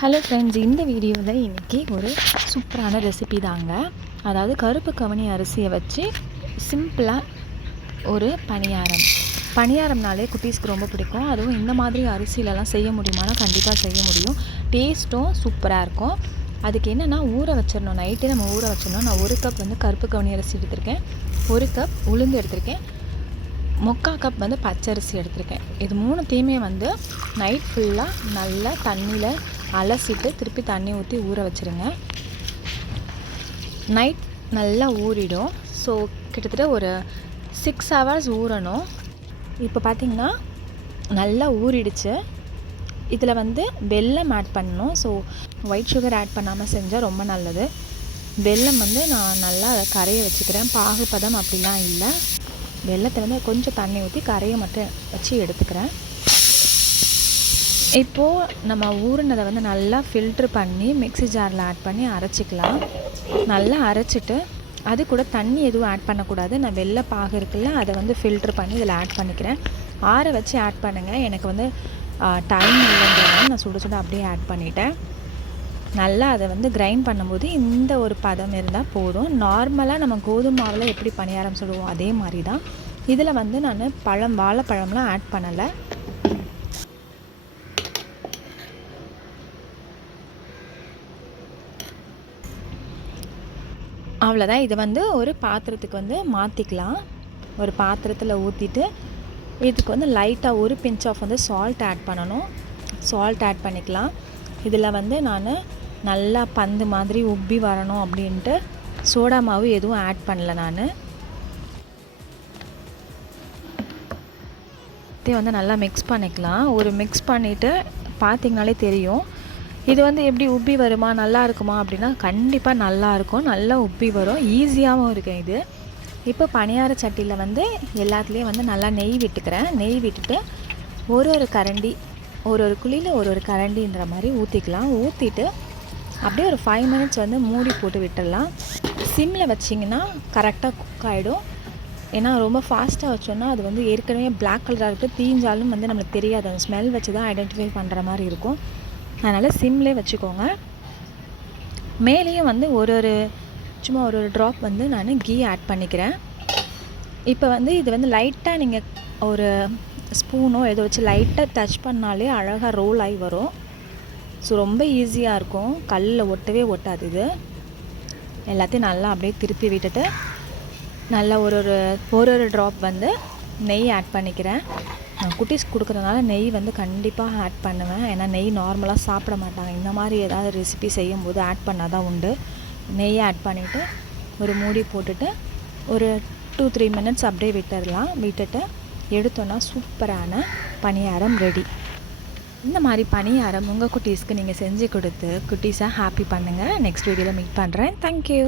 Hello friends இந்த வீடியோவில் இன்றைக்கி ஒரு சூப்பரான ரெசிபி தாங்க. அதாவது கருப்பு கவனி அரிசியை வச்சு சிம்பிளாக ஒரு பணியாரம். பணியாரம்னாலே குட்டீஸ்க்கு ரொம்ப பிடிக்கும். அதுவும் இந்த மாதிரி அரிசியிலலாம் செய்ய முடியுமானா கண்டிப்பாக செய்ய முடியும். டேஸ்ட்டும் சூப்பராக இருக்கும். அதுக்கு என்னென்னா ஊற வச்சிடணும். நைட்டே நம்ம ஊற வச்சிடணும். நான் ஒரு கப் வந்து கருப்பு கவனி அரிசி எடுத்திருக்கேன். ஒரு கப் உளுந்து எடுத்திருக்கேன். முக்கா கப் வந்து பச்சரிசி எடுத்திருக்கேன். இது மூணுத்தையுமே வந்து நைட் ஃபுல்லாக நல்லா தண்ணியில் அலசிட்டு திருப்பி தண்ணி ஊற்றி ஊற வச்சுருங்க. நைட் நல்லா ஊறிடும். ஸோ கிட்டத்தட்ட ஒரு சிக்ஸ் ஹவர்ஸ் ஊறணும். இப்போ பார்த்திங்கன்னா நல்லா ஊறிடுச்சு. இதில் வந்து வெல்லம் ஆட் பண்ணணும். ஸோ ஒயிட் சுகர் ஆட் பண்ணாமல் செஞ்சால் ரொம்ப நல்லது. வெல்லம் வந்து நான் நல்லா அதை கரைய வச்சுக்கிறேன். பாகுபதம் அப்படிலாம் இல்லை. வெள்ளத்தை வந்து கொஞ்சம் தண்ணி ஊற்றி கரையை மட்டும் வச்சு எடுத்துக்கிறேன். இப்போது நம்ம ஊறினதை வந்து நல்லா ஃபில்ட்ரு பண்ணி மிக்ஸி ஜாரில் ஆட் பண்ணி அரைச்சிக்கலாம். நல்லா அரைச்சிட்டு அது கூட தண்ணி எதுவும் ஆட் பண்ணக்கூடாது. நான் வெள்ளை பாகு இருக்குல்ல அதை வந்து ஃபில்ட்ரு பண்ணி இதில் ஆட் பண்ணிக்கிறேன். ஆற வச்சு ஆட் பண்ணுங்கள் எனக்கு வந்து டைம் இல்லைங்கிறதுனால நான் சுட சுட அப்படியே ஆட் பண்ணிட்டேன். நல்லா அதை வந்து கிரைண்ட் பண்ணும்போது இந்த ஒரு பதம் இருந்தால் போதும். நார்மலாக நம்ம கோதுமை மாவில் எப்படி பணியாரம் சுடுவோம் அதே மாதிரி தான். இதில் வந்து நான் பழம் வாழைப்பழம்லாம் ஆட் பண்ணலை. அவ்வளோதான் இதை வந்து ஒரு பாத்திரத்துக்கு வந்து மாற்றிக்கலாம் ஒரு பாத்திரத்தில் ஊற்றிட்டு இதுக்கு வந்து லைட்டாக ஒரு பிஞ்ச் ஆஃப் வந்து சால்ட் ஆட் பண்ணணும். சால்ட் ஆட் பண்ணிக்கலாம். இதில் வந்து நான் நல்லா பந்து மாதிரி உப்பி வரணும் அப்படின்ட்டு சோடா மாவு எதுவும் ஆட் பண்ணல நான். இதை வந்து நல்லா மிக்ஸ் பண்ணிக்கலாம். ஒரு மிக்ஸ் பண்ணிவிட்டு பார்த்திங்கனாலே தெரியும். இது வந்து எப்படி உப்பி வருமா நல்லா இருக்குமா அப்படின்னா கண்டிப்பாக நல்லா இருக்கும். நல்லா உப்பி வரும். ஈஸியாகவும் இருக்கும் இது. இப்போ பணியார சட்டியில் வந்து எல்லாத்துலேயும் வந்து நல்லா நெய் விட்டுக்கிறேன். நெய் விட்டுட்டு ஒரு ஒரு கரண்டி ஒரு ஒரு குழியில் ஒரு ஒரு கரண்டின்ற மாதிரி ஊற்றிக்கலாம் ஊற்றிட்டு அப்படியே ஒரு ஃபைவ் மினிட்ஸ் வந்து மூடி போட்டு விட்டுடலாம் சிம்மில் வச்சிங்கன்னா கரெக்டாக குக் ஆகிடும் ஏன்னா ரொம்ப ஃபாஸ்ட்டாக வச்சோன்னா அது வந்து ஏற்கனவே பிளாக் கலராக இருக்குது தீஞ்சாலும் வந்து நம்மளுக்கு தெரியாது. அந்த ஸ்மெல் வச்சு தான் ஐடென்டிஃபை பண்ணுற மாதிரி இருக்கும். அதனால் சிம்லே வச்சுக்கோங்க. மேலேயும் வந்து ஒரு ஒரு சும்மா ஒரு ஒரு ட்ராப் வந்து நான் கீ ஆட் பண்ணிக்கிறேன். இப்போ வந்து இது வந்து லைட்டாக நீங்கள் ஒரு ஸ்பூனோ ஏதோ வச்சு லைட்டாக டச் பண்ணாலே அழகாக ரோல் ஆகி வரும். ஸோ ரொம்ப ஈஸியாக இருக்கும். கல்லில் ஒட்டவே ஒட்டாது இது. எல்லாத்தையும் நல்லா அப்படியே திருப்பி விட்டுட்டு நல்லா ஒரு ஒரு ஒரு ஒரு ட்ராப் வந்து நெய் ஆட் பண்ணிக்கிறேன். நான் குட்டீஸ் கொடுக்குறதுனால நெய் வந்து கண்டிப்பாக ஆட் பண்ணுவேன். ஏன்னா நெய் நார்மலாக சாப்பிட மாட்டாங்க. இந்த மாதிரி ஏதாவது ரெசிபி செய்யும்போது ஆட் பண்ணால் தான் உண்டு. நெய்யை ஆட் பண்ணிவிட்டு ஒரு மூடி போட்டுட்டு ஒரு டூ த்ரீ மினிட்ஸ் அப்படியே விட்டுடலாம் விட்டுட்டு எடுத்தோன்னா சூப்பரான பணியாரம் ரெடி இந்த மாதிரி பணியாரம் உங்கள் குட்டீஸ்க்கு நீங்கள் செஞ்சு கொடுத்து குட்டீஸை ஹாப்பி பண்ணுங்கள் நெக்ஸ்ட் வீடியோவில் மீட் பண்ணுறேன் தேங்க்யூ